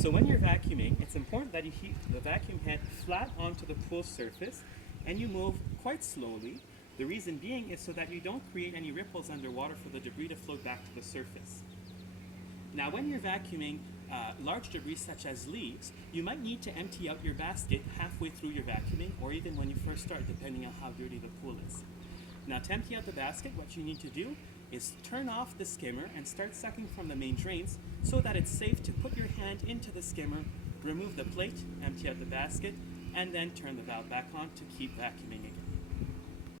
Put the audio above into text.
So when you're vacuuming, it's important that you keep the vacuum head flat onto the pool surface and you move quite slowly. The reason being is so that you don't create any ripples underwater for the debris to float back to the surface. Now when you're vacuuming large debris such as leaves, you might need to empty out your basket halfway through your vacuuming or even when you first start, depending on how dirty the pool is. Now to empty out the basket, what you need to do is turn off the skimmer and start sucking from the main drains so that it's safe to put your hand into the skimmer, remove the plate, empty out the basket, and then turn the valve back on to keep vacuuming again.